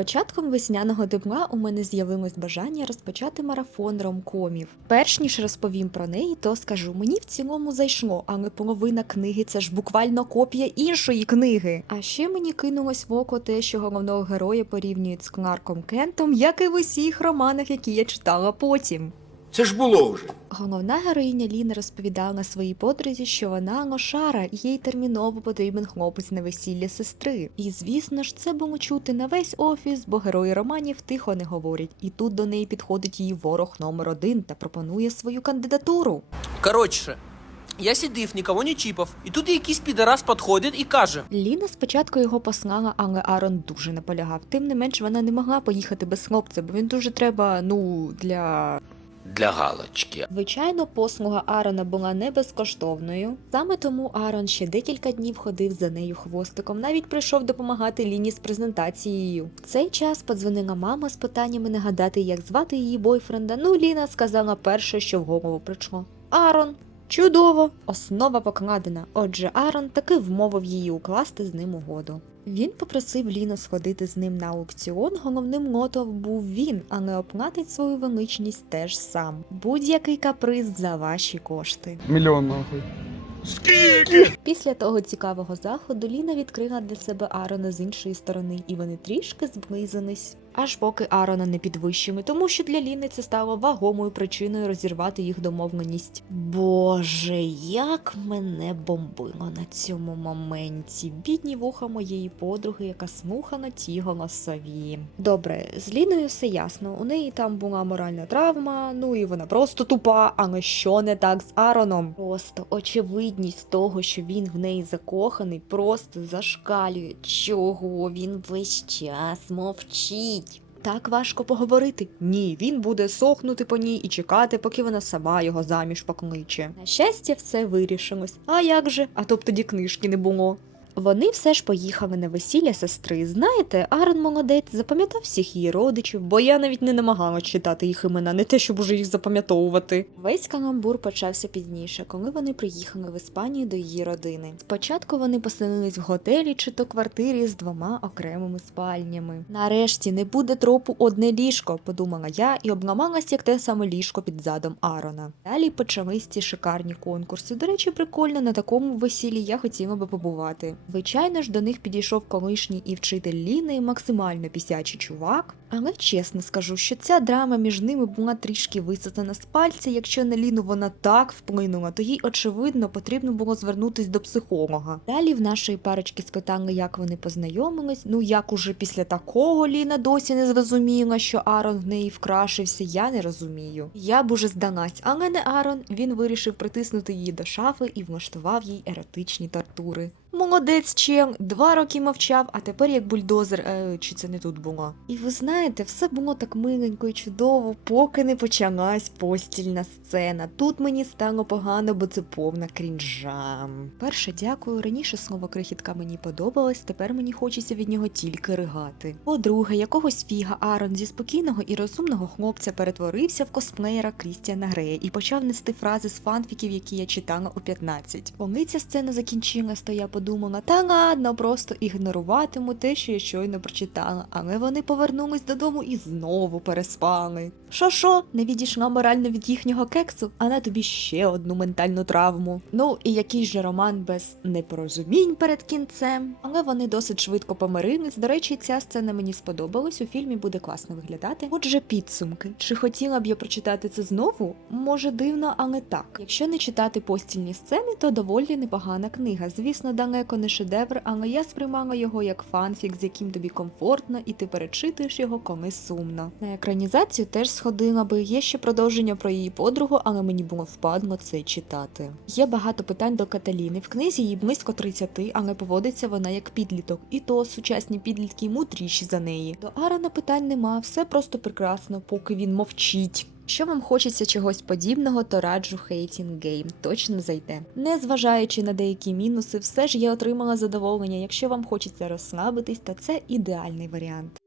початком весняного тепла у мене з'явилось бажання розпочати марафон ромкомів. Перш ніж розповім про неї, то скажу, мені в цілому зайшло, але половина книги це ж буквально копія іншої книги. А ще мені кинулось в око те, що головного героя порівнюють з Кларком Кентом, як і в усіх романах, які я читала потім. Це ж було вже. Головна героїня Ліни розповідала своїй подрузі, що вона лошара, і їй терміново потрібен хлопець на весілля сестри. І звісно ж, це було чути на весь офіс, бо герої романів тихо не говорять. І тут до неї підходить її ворог номер один та пропонує свою кандидатуру. Коротше, я сидів, нікого не чіпав, і тут якийсь підарас підходить і каже: Ліна спочатку його послала, але Арон дуже наполягав. Тим не менш, вона не могла поїхати без хлопця, бо він дуже треба, ну, для Для галочки. Звичайно, послуга Арона була не безкоштовною. Саме тому Арон ще декілька днів ходив за нею хвостиком, навіть прийшов допомагати Ліні з презентацією. В цей час подзвонила мама з питаннями нагадати, як звати її бойфренда. Ну, Ліна сказала перше, що в голову прийшло. Арон. Чудово! Основа покладена. Отже, Арон таки вмовив її укласти з ним угоду. Він попросив Ліну сходити з ним на аукціон. Головним лотом був він, але оплатить свою величність теж сам. Будь-який каприз за ваші кошти. Мільйон нахуй. Після того цікавого заходу Ліна відкрила для себе Арона з іншої сторони, і вони трішки зблизились. Аж поки Арона не підвищили, тому що для Ліни це стало вагомою причиною розірвати їх домовленість. Боже, як мене бомбило на цьому моменті. Бідні вуха моєї подруги, яка слухала ті голосові. Добре, з Ліною все ясно. У неї там була моральна травма, ну і вона просто тупа, але що не так з Ароном? Просто очевидність того, що він в неї закоханий, просто зашкалює. Чого він весь час мовчить? Так важко поговорити. Ні, він буде сохнути по ній і чекати, поки вона сама його заміж покличе. На щастя, все вирішилось. А як же? А то б тоді книжки не було. Вони все ж поїхали на весілля сестри. Знаєте, Арен молодець запам'ятав всіх її родичів, бо я навіть не намагалась читати їх імена, не те, щоб уже їх запам'ятовувати. Весь каламбур почався пізніше, коли вони приїхали в Іспанію до її родини. Спочатку вони поселились в готелі чи то квартирі з двома окремими спальнями. Нарешті не буде тропу одне ліжко, подумала я і обламалась як те саме ліжко під задом Арона. Далі почались ці шикарні конкурси. До речі, прикольно на такому весіллі я хотіла би побувати. Звичайно ж, до них підійшов колишній і вчитель Ліни, максимально пісячий чувак. Але чесно скажу, що ця драма між ними була трішки висосана з пальця. Якщо на Ліну вона так вплинула, то їй очевидно потрібно було звернутись до психолога. Далі в нашої парочки спитали, як вони познайомились. Ну як уже після такого Ліна досі не зрозуміла, що Арон в неї вкрашився, я не розумію. Я б уже здалась, але не Арон. Він вирішив притиснути її до шафи і влаштував їй еротичні тортури. Молодець чел, два роки мовчав, а тепер як бульдозер, е, чи це не тут було. І ви знаєте, все було так миленько і чудово, поки не почалась постільна сцена. Тут мені стало погано, бо це повна крінжа. Перше, дякую. Раніше слово крихітка мені подобалось, тепер мені хочеться від нього тільки ригати. По-друге, якогось фіга Арон зі спокійного і розумного хлопця перетворився в косплеєра Крістіана Грея і почав нести фрази з фанфіків, які я читала у 15. Коли ця сцена закінчилась, то я подумала, та ладно, просто ігноруватиму те, що я щойно прочитала, але вони повернулись додому і знову переспали. Що що, не відійшла морально від їхнього кексу, а на тобі ще одну ментальну травму. Ну і який же роман без непорозумінь перед кінцем, але вони досить швидко помирились. До речі, ця сцена мені сподобалась. У фільмі буде класно виглядати. Отже, підсумки. Чи хотіла б я прочитати це знову? Може дивно, але так. Якщо не читати постільні сцени, то доволі непогана книга. Звісно, далеко не шедевр, але я сприймала його як фанфік, з яким тобі комфортно, і ти перечитуєш його коли сумно. На екранізацію теж сходила би. Є ще продовження про її подругу, але мені було впадло це читати. Є багато питань до Каталіни. В книзі їй близько 30, але поводиться вона як підліток, і то сучасні підлітки мудріші за неї. До Арана питань нема, все просто прекрасно, поки він мовчить. Якщо вам хочеться чогось подібного, то раджу Hating Game, точно зайде. Незважаючи на деякі мінуси, все ж я отримала задоволення. Якщо вам хочеться розслабитись, то це ідеальний варіант.